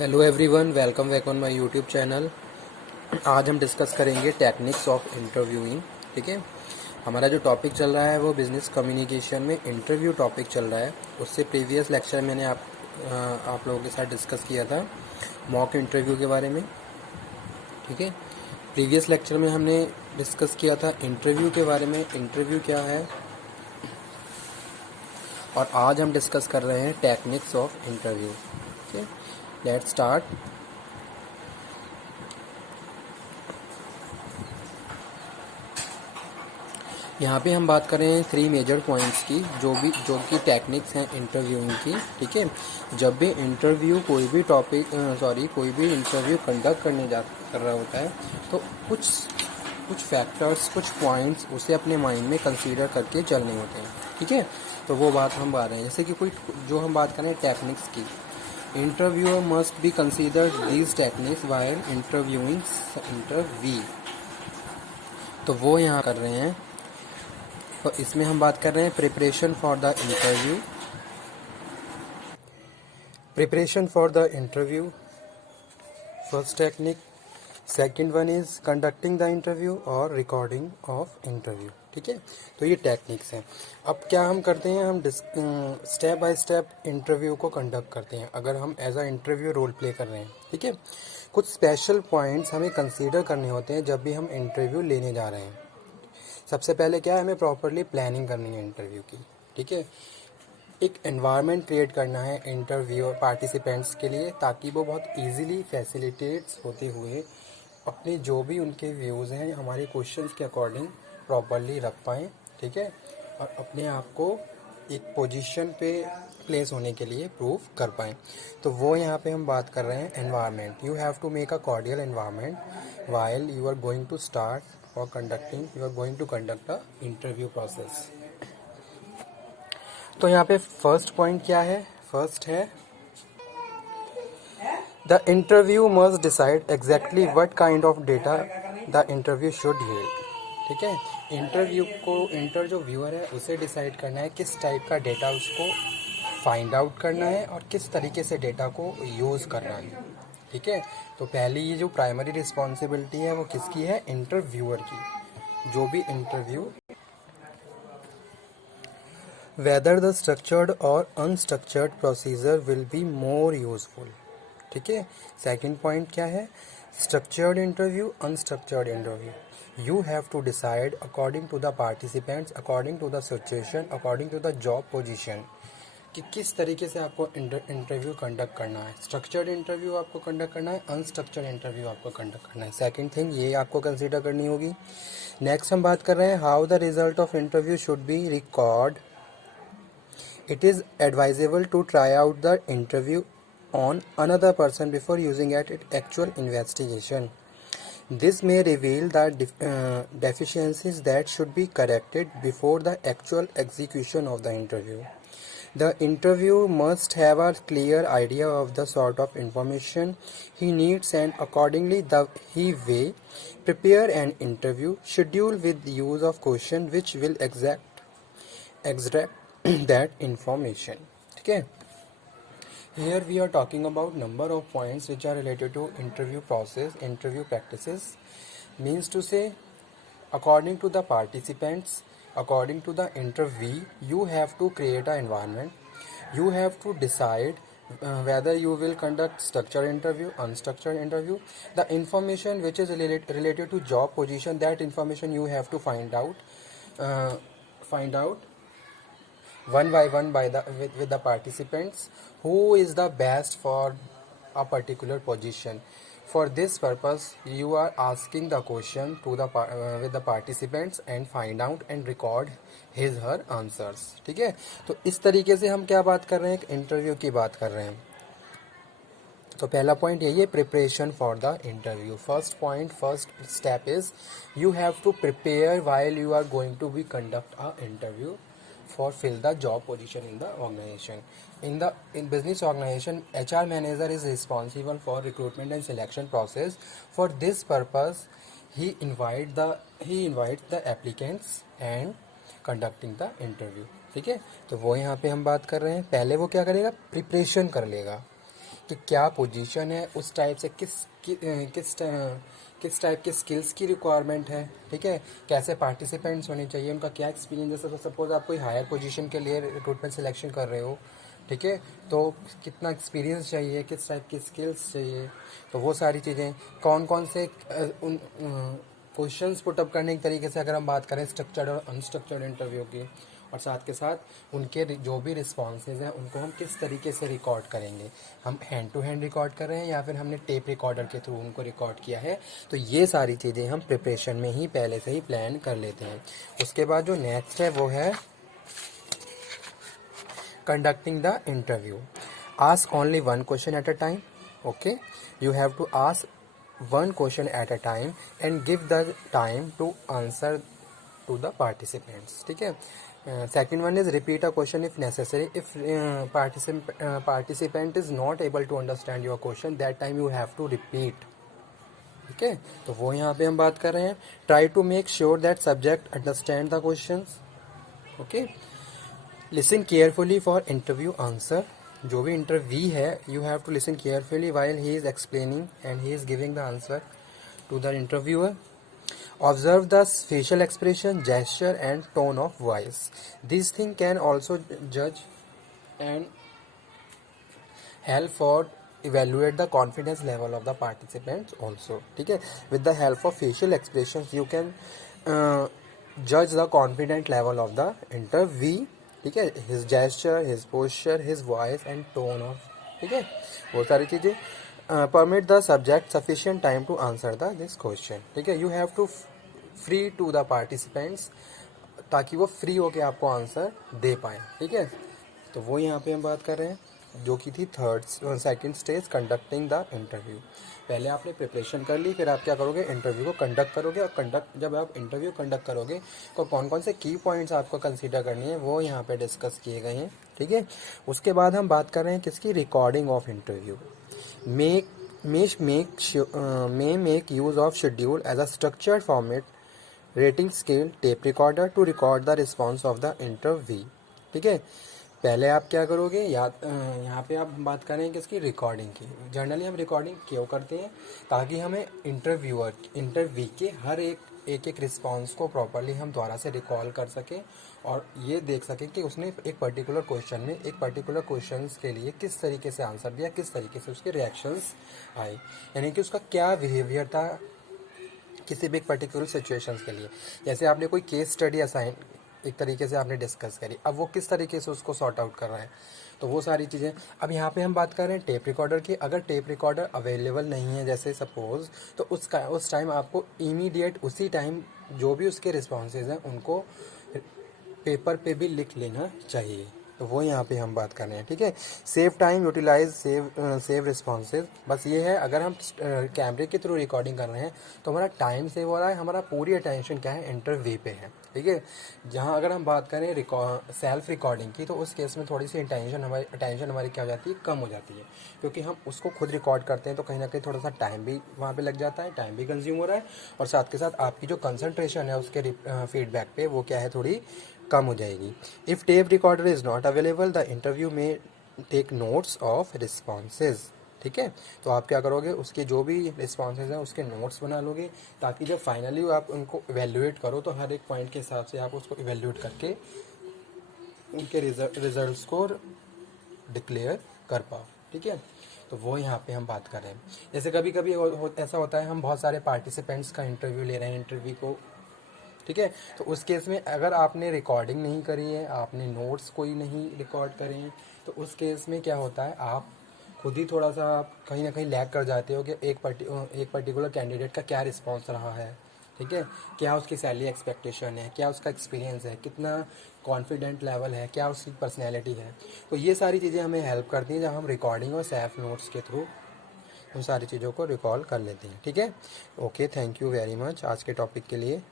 Hello everyone, welcome back on my YouTube channel. आज हम discuss करेंगे टेक्निक्स ऑफ इंटरव्यूइंग। ठीक है, हमारा जो टॉपिक चल रहा है वो बिजनेस कम्युनिकेशन में इंटरव्यू टॉपिक चल रहा है। उससे प्रीवियस लेक्चर मैंने आप लोगों के साथ डिस्कस किया था मॉक इंटरव्यू के बारे में। ठीक है, प्रीवियस लेक्चर में हमने डिस्कस किया था इंटरव्यू के बारे में, इंटरव्यू क्या है, और आज हम डिस्कस कर रहे हैं टेक्निक्स ऑफ इंटरव्यू। ठीक है, लेट्स स्टार्ट। यहाँ पे हम बात कर रहे हैं 3 मेजर पॉइंट्स की, जो कि टेक्निक्स हैं इंटरव्यूइंग की। ठीक है, जब भी इंटरव्यू कोई भी इंटरव्यू कंडक्ट कर रहा होता है तो कुछ फैक्टर्स, कुछ पॉइंट्स उसे अपने माइंड में कंसीडर करके चलने होते हैं। ठीक है, तो वो बात हम बात रहे हैं। जैसे कि जो हम बात करें टेक्निक्स की, interviewer must be consider these techniques while interviewing interview. तो वो यहाँ कर रहे हैं। तो इसमें हम बात कर रहे हैं preparation for the interview. Preparation for the interview first technique. Second one is conducting the interview और रिकॉर्डिंग ऑफ इंटरव्यू। ठीक है, तो ये टेक्निक्स हैं। अब क्या हम करते हैं, हम स्टेप बाय स्टेप इंटरव्यू को कंडक्ट करते हैं। अगर हम as a interview role play कर रहे हैं, ठीक है, कुछ स्पेशल पॉइंट्स हमें कंसीडर करने होते हैं जब भी हम इंटरव्यू लेने जा रहे हैं। सबसे पहले क्या है, हमें प्रॉपरली प्लानिंग करनी है इंटरव्यू की। ठीक है, एक एनवायरनमेंट क्रिएट करना है इंटरव्यू पार्टिसिपेंट्स के लिए, ताकि वो बहुत इजीली फैसिलिटेट्स होते हुए अपने जो भी उनके व्यूज़ हैं हमारे क्वेश्चंस के अकॉर्डिंग प्रॉपरली रख पाएँ। ठीक है, और अपने आप को एक पोजीशन पे प्लेस होने के लिए प्रूव कर पाएँ। तो वो यहाँ पे हम बात कर रहे हैं environment. You have to make a cordial environment while you are going to start or you are going to conduct a interview process। तो यहाँ पे फर्स्ट पॉइंट क्या है, फर्स्ट है the interview must decide exactly what kind of data the interview should yield. ठीक है, जो viewer है उसे डिसाइड करना है किस टाइप का डेटा उसको फाइंड आउट करना है और किस तरीके से डेटा को यूज़ करना है। ठीक है, तो पहली ये जो प्राइमरी रिस्पॉन्सिबिलिटी है वो किसकी है, इंटरव्यूअर की। जो भी interview whether the structured or unstructured procedure will be more useful। ठीक है, सेकंड पॉइंट क्या है, structured interview, unstructured interview. You have to decide according to the participants, according to the situation, according to the job position, कि किस तरीके से आपको interview conduct करना है। स्ट्रक्चर्ड इंटरव्यू आपको कंडक्ट करना है, अनस्ट्रक्चर्ड इंटरव्यू आपको कंडक्ट करना है। सेकंड थिंग ये आपको कंसीडर करनी होगी। नेक्स्ट हम बात कर रहे हैं how the result of interview should be record. It is advisable to try out the interview on another person before using it in actual investigation. This may reveal the deficiencies that should be corrected before the actual execution of the interview. The interviewer must have a clear idea of the sort of information he needs, and accordingly he will prepare an interview schedule with the use of questions which will extract that information। ठीक है, here we are talking about number of points which are related to interview process, interview practices। means to say, according to the participants, according to the interview, you have to create an environment। You have to decide whether you will conduct structured interview, unstructured interview, the information which is related to job position, that information you have to find out one by one with the participants, who is the best for a particular position। For this purpose you are asking the question to with the participants and find out and record his her answers। ठीक है, तो इस तरीके से हम क्या बात कर रहे हैं, इंटरव्यू की बात कर रहे हैं। तो पहला पॉइंट यही है, preparation for the interview. First step is you have to prepare while you are going to be conduct a interview for fill the job position in the organization। In business organization, HR manager is responsible for recruitment and selection process। For this purpose he invites the applicants and conducting the interview। ठीक है, तो वो यहाँ पे हम बात कर रहे हैं, पहले वो क्या करेगा, प्रिपरेशन कर लेगा कि क्या पोजीशन है, उस टाइप से किस टाइप के स्किल्स की रिक्वायरमेंट है, ठीक है, कैसे पार्टिसिपेंट्स होने चाहिए, उनका क्या एक्सपीरियंस है। जैसे सपोज आप कोई हायर पोजीशन के लिए रिक्रूटमेंट सिलेक्शन कर रहे हो, ठीक है, तो कितना एक्सपीरियंस चाहिए, किस टाइप की स्किल्स चाहिए, तो वो सारी चीज़ें, कौन कौन से उन क्वेश्चंस पुटअप करने के तरीके से अगर हम बात करें स्ट्रक्चर्ड और अनस्ट्रक्चर्ड इंटरव्यू की, और साथ के साथ उनके जो भी रिस्पॉन्सेज हैं उनको हम किस तरीके से रिकॉर्ड करेंगे, हम हैंड टू हैंड रिकॉर्ड कर रहे हैं या फिर हमने टेप रिकॉर्डर के थ्रू उनको रिकॉर्ड किया है। तो ये सारी चीज़ें हम प्रिपरेशन में ही पहले से ही प्लान कर लेते हैं। उसके बाद जो नेक्स्ट है वो है conducting the interview. Ask only one question at a time. Okay, you have to ask one question at a time and give the time to answer to the participants. ठीक है. Second one is repeat a question if necessary. If participant is not able to understand your question, that time you have to repeat. ठीक है, तो वो यहाँ पे हम बात कर रहे हैं. Try to make sure that subject understand the questions. Okay. Listen carefully for interview answer. जो भी इंटरव्यू है you have to listen carefully while he is explaining and he is giving the answer to the interviewer. Observe the facial expression, gesture and tone of voice. This thing can also जज and help for evaluate the confidence level of the participants also. ठीक है, with the help of facial expressions you can judge the confident level of the interviewee. ठीक है, his gesture, his posture, his voice and tone of, ठीक है, वो सारी चीज़ें. permit the subject sufficient time to answer this question. ठीक है, you have to free to the participants ताकि वो फ्री होके आपको आंसर दे पाएँ. ठीक है, तो वो यहाँ पे हम बात कर रहे हैं जो कि थी second stage conducting the interview. पहले आपने प्रिपरेशन कर ली, फिर आप क्या करोगे, इंटरव्यू को कंडक्ट करोगे. और जब आप इंटरव्यू कंडक्ट करोगे तो कौन कौन से की पॉइंट्स आपको कंसीडर करनी है वो यहाँ पे डिस्कस किए गए हैं. ठीक है, उसके बाद हम बात कर रहे हैं किसकी, recording of interview. Make use of schedule as a structured format, rating scale, tape recorder to record the response of the interview. ठीक है, पहले आप क्या करोगे, यहाँ पे आप बात करें किसकी, रिकॉर्डिंग की. जनरली हम रिकॉर्डिंग क्यों करते हैं, ताकि हमें इंटरव्यू के हर एक रिस्पांस को प्रॉपरली हम दोबारा से रिकॉल कर सकें और ये देख सकें कि उसने एक पर्टिकुलर क्वेश्चन में एक पर्टिकुलर क्वेश्चन के लिए किस तरीके से आंसर दिया, किस तरीके से उसके रिएक्शंस आए, यानी कि उसका क्या बिहेवियर था किसी भी एक पर्टिकुलर सिचुएशंस के लिए. जैसे आपने कोई केस स्टडी असाइन एक तरीके से आपने डिस्कस करी, अब वो किस तरीके से उसको सॉर्ट आउट कर रहा है, तो वो सारी चीज़ें. अब यहाँ पे हम बात कर रहे हैं टेप रिकॉर्डर की. अगर टेप रिकॉर्डर अवेलेबल नहीं है जैसे सपोज, तो उस टाइम आपको इमीडिएट उसी टाइम जो भी उसके रिस्पॉन्सेज हैं उनको पेपर पे भी लिख लेना चाहिए. तो वो यहाँ पे हम बात कर रहे हैं. ठीक है, save time, utilise, save responses. बस ये है, अगर हम कैमरे के थ्रू रिकॉर्डिंग कर रहे हैं तो हमारा टाइम सेव हो रहा है, हमारा पूरी अटेंशन क्या है, इंटरव्यू पे है. ठीक है, जहाँ अगर हम बात करें सेल्फ रिकॉर्डिंग की, तो उस केस में थोड़ी सी अटेंशन हमारी क्या हो जाती है, कम हो जाती है, क्योंकि हम उसको खुद रिकॉर्ड करते हैं तो कहीं ना कहीं थोड़ा सा टाइम भी वहाँ पे लग जाता है, टाइम भी कंज्यूम हो रहा है, और साथ के साथ आपकी जो कंसंट्रेशन है उसके फीडबैक पे वो क्या है, थोड़ी कम हो जाएगी. If tape recorder is not available, the interview में टेक नोट्स ऑफ रिस्पॉन्सेज. ठीक है, तो आप क्या करोगे, उसके जो भी रिस्पॉन्सेज हैं उसके नोट्स बना लोगे, ताकि जब फाइनली आप उनको इवेल्युएट करो तो हर एक पॉइंट के हिसाब से आप उसको इवेल्युएट करके उनके रिजल्ट्स को डिक्लेयर कर पाओ. ठीक है, तो वो यहाँ पे हम बात कर रहे हैं. जैसे कभी कभी ऐसा होता है, हम बहुत सारे पार्टिसिपेंट्स का इंटरव्यू ले रहे हैं इंटरव्यू को. ठीक है, तो उस केस में अगर आपने रिकॉर्डिंग नहीं करी है, आपने नोट्स कोई नहीं रिकॉर्ड करे हैं, तो उस केस में क्या होता है, आप खुद ही थोड़ा सा कहीं ना कहीं लैग कर जाते हो कि एक पर्टिकुलर कैंडिडेट का क्या रिस्पांस रहा है. ठीक है, क्या उसकी सैलरी एक्सपेक्टेशन है, क्या उसका एक्सपीरियंस है, कितना कॉन्फिडेंट लेवल है, क्या उसकी पर्सनैलिटी है. तो ये सारी चीज़ें हमें हेल्प करती हैं जब हम रिकॉर्डिंग और सेल्फ नोट्स के थ्रू उन सारी चीज़ों को रिकॉल कर लेते हैं. ठीक है, okay, thank you very much आज के टॉपिक के लिए.